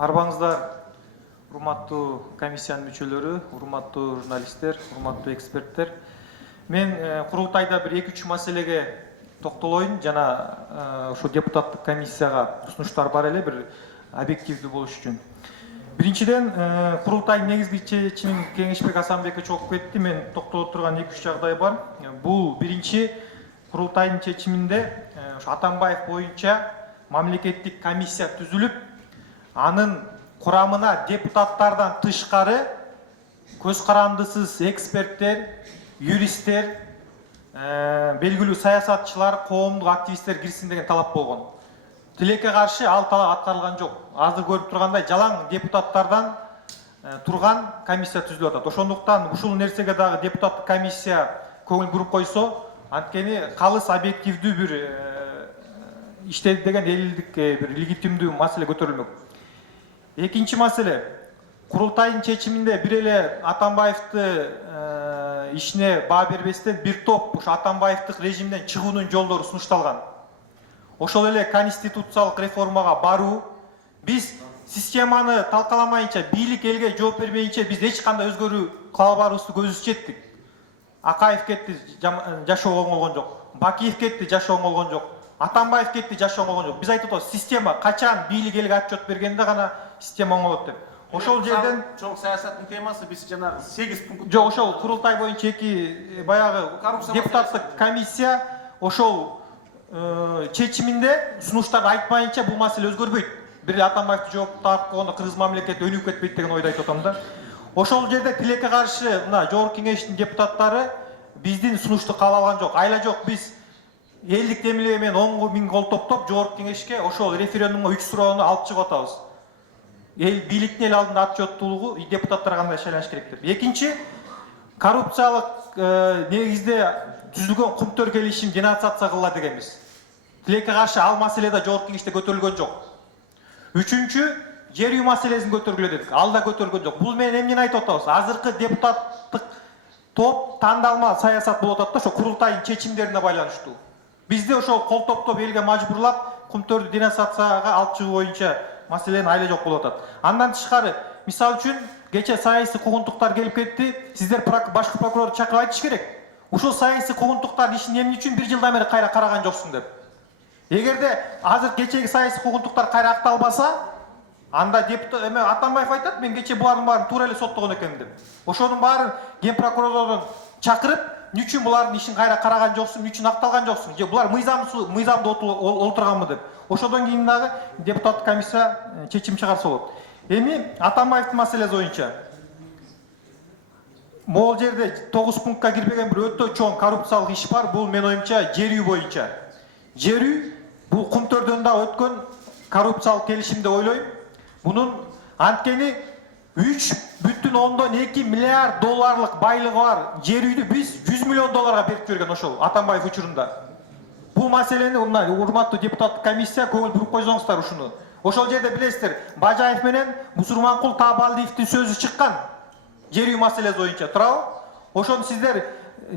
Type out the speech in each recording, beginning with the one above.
Арбаңыздар, урматтуу комиссиянын мүчөлөрү, урматтуу журналисттер, урматтуу эксперттер. Мен курултайда бир 2-3 маселеге токтолоюн жана ошо депутаттык комиссияга сунуштар бар эле бир объективдүү болуш үчүн. Биринчиден, курултайдын негизги чечимин Кеңешбек Асанбеков чогуп кетти. Мен токтоло турган 2-3 жагдай бар. Бул биринчи курултайдын чечиминде Атамбаев боюнча мамлекеттик комиссия түзүлүп, анын курамына депутаттардан тышкары көз карандысыз эксперттер, юристтер, белгилүү саясатчылар, коомдук активисттер кирсин деген талап болгон. Тилекке каршы ал талап аткарылган жок. Азыр көрүп тургандай жалаң депутаттардан турган комиссия түзүлүп атат. Ошондуктан ушул нерсеге дагы депутаттык комиссия көңүл буруп койсо, анткени калыс объективдүү бир иштеди деген элдик бир легитимдүү маселе көтөрүлмөк. Экинчи маселе, курултайдын чечиминде бир эле Атамбаевди ишине баа бербестен бир топ ушу Атамбаевдик режимден чыгуунун жолдору сунушталган. Ошол эле конституциялык реформага баруу, биз системаны талкаламайынча, бийлик элге жооп бермейинче биз эч кандай өзгөрүү кыла албаарыбызды көзүбүз жетти. Акаев кетти, жашоо оңолгон жок. Бакиев кетти, жашоо оңолгон жок. Атамбаев кетти, жашоо оңолгон жок. Биз айтып атабыз, система качан бийлик элге отчет бергенде гана система оңолот деп. Ошол жерден чоң саясаттын темасы биз жанагы 8 пункт. Жок, ошол курултай боюнча эки баягы депутаттык комиссия ошол чечиминде сунуштарды айтпайынча бул маселе өзгөрбөйт. Бир эле Атамбаевди жооп тартып койгондо кыргыз мамлекети өнүгүп кетпейт деген ойду айтып атам да. Ошол жерде тилекке каршы мына жогорку кеңештин депутаттары биздин сунушту кабыл алган жок. Айла жок, биз элдик демилге менен 10 миң кол топтоп жогорку кеңешке ошол референдумга 3 суроону алып чыгып атабыз. Эл бийликтин эл алдында отчеттуулугу депутаттар кандай шайланыш керек деп. Экинчи, коррупциялык негизде түзүлгөн кумтөр келишим денонсация кылыла дегенбиз. Тилекке каршы ал маселе да жогорку кеңеште көтөрүлгөн жок. Үчүнчү, жер үй маселесин көтөргүлө дедик. Ал да көтөрүлгөн жок. Бул менен эмнени айтып атабыз? Азыркы депутаттык топ тандалма саясат болуп атат да, ошо курултайдын чечимдерине байланыштуу. Бизде ошол кол топтоп элге мажбурлап, кумтөрдү денонсацияга алып чыгуу боюнча маселенин айла жок болуп атат. Андан тышкары, мисалы үчүн, кече саясий куугунтуктар келип кетти. Сиздер башкы прокурорду чакырып айтыш керек. Ушул саясий куугунтуктардын ишин эмне үчүн 1 жылдан бери кайра караган жоксуң деп. Эгерде азыр кечеги саясий куугунтуктар кайра акталбаса, анда депутат Атамбаев айтат, мен кече булардын баарын туура эле соттогон экенмин деп. Ошонун баарын ген прокурордон чакырып, эмне үчүн булардын ишин кайра караган жоксуң, эмне үчүн акталган жоксуң, же булар мыйзамда олтурганбы деп. Ошодон кийин дагы депутаттык комиссия чечим чыгарса болот. Эми Атамбаевдин маселеси боюнча могул жерде 9 пунктка кирбеген бир өтө чоң коррупциялык иш бар. Бул мен оюмча жер үй боюнча. Жер үй бул кумтөрдөн да өткөн коррупциялык келишим деп ойлойм. Бунун анткени 3,2 миллиард долларлык байлыгы бар жер үйдү биз 100 миллион долларга берип жиберген ошол Атамбаев учурунда. Бул маселени мына урматтуу депутаттык комиссия көңүл буруп койсоңуздар ушуну. Ошол жерде билесиздер, Бажаев менен Мусурманкул Таабалдиевдин сөзү чыккан жер үй маселеси боюнча, туурабы? Ошону сиздер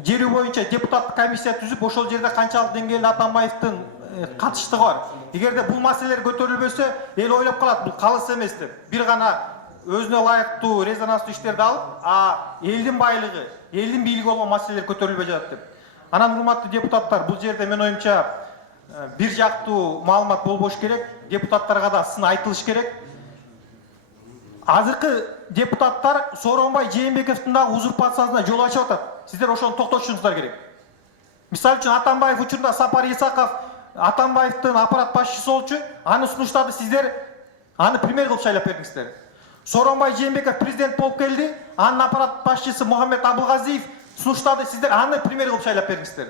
жер үй боюнча депутаттык комиссия түзүп, ошол жерде канчалык деңгээлде Атамбаевдин катыштыгы бар. Эгерде бул маселелер көтөрүлбөсө, эл ойлоп калат, бул калыс эмес деп. Бир гана өзүнө ылайыктуу резонанстуу иштерди алып, элдин байлыгы, элдин бийлиги болгон маселелер көтөрүлбөй жатат деп. Анан урматтуу депутаттар, бул жерде мен оюмча бир жактуу маалымат болбош керек, депутаттарга да сын айтылыш керек. Азыркы депутаттар Сооронбай Жээнбековдун дагы узурпациясына жол ачып атат. Сиздер ошону токтотушуңуздар керек. Мисалы үчүн Атамбаев учурунда Сапар Исаков Атамбаевдин аппарат башчысы болчу, аны сунуштарды сиздер аны премьер кылып шайлап бердиңиздер. Сооронбай Жээнбеков президент болуп келди, анын аппарат башчысы Мухаммед Абылгазиев сунуштарды сиздер аны премьер кылып шайлап бердиңиздер.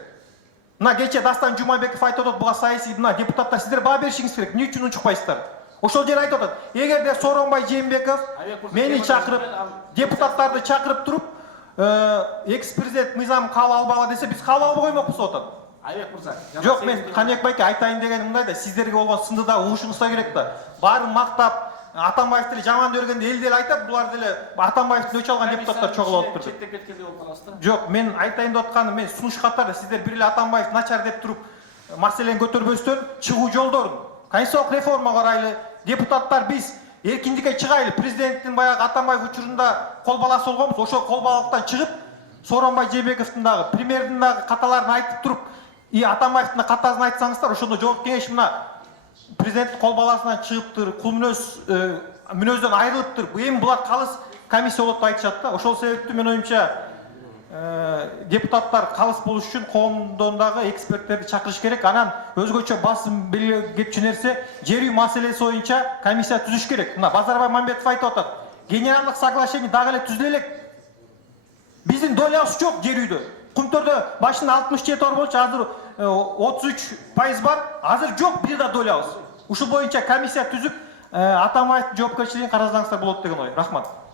Мына кече Дастан Жумабеков айтып атат, буга саясий мына депутаттар сиздер баа беришиңиз керек. Эмне үчүн унчукпайсыздар? Ошол жер айтып атат. Эгерде Сооронбай Жээнбеков мени чакырып, депутаттарды чакырып туруп, экс-президент мыйзам кабыл албагыла десе, биз кабыл албай коймокпуз деп атат. Айбек мырза. Жок, мен Каныбек байке айтайын дегеним мындай да, сиздерге болгон сынды да угушуңузга керек да. Баарын мактап, Атамбаевди жаман көргөндө эл деле айтат, булар деле Атамбаевдин өч алган депутаттар чогулуп отурду. Четтеп кеткенде болуп каласызда. Жок, мен айтайын деп атканым, мен сунуш катары сиздер бир эле Атамбаев начар деп туруп маселени көтөрбөстөн чыгуу жолдорун конституциялык реформага ырайлы депутаттар биз эркиндикке чыгайлы. Президенттин баягы Атамбаев учурунда кол баласы болгонбуз. Ошол кол балалыктан чыгып, Сооронбай Жээнбековдун дагы, премьердин дагы каталарын айтып туруп, Атамбаевдин да катасын айтсаңыздар, ошондо жогорку кеңеш мына президенттин кол баласынан чыгыптыр, кул мүнөздөн айрылыптыр. Эми булар калыс комиссия болот деп айтышат да. Ошол себептен мен оюмча депутаттар калыс болуш үчүн коомдон дагы эксперттерди чакырыш керек. Анан өзгөчө басым кетчү нерсе жер үй маселеси боюнча комиссия түзүш керек. Мына Базарбай Мамбетов айтып атат. Генералдык соглашение дагы эле түзүлө элек. Биздин долябыз жок жер үйдө. Кумтөрдө башында 67 ор болчу, азыр 33% бар. Азыр жок бир да долябыз. Ушул боюнча комиссия түзүп, Атамбаевдин жоопкерчилигин карасаңыздар болот деген ой. Рахмат.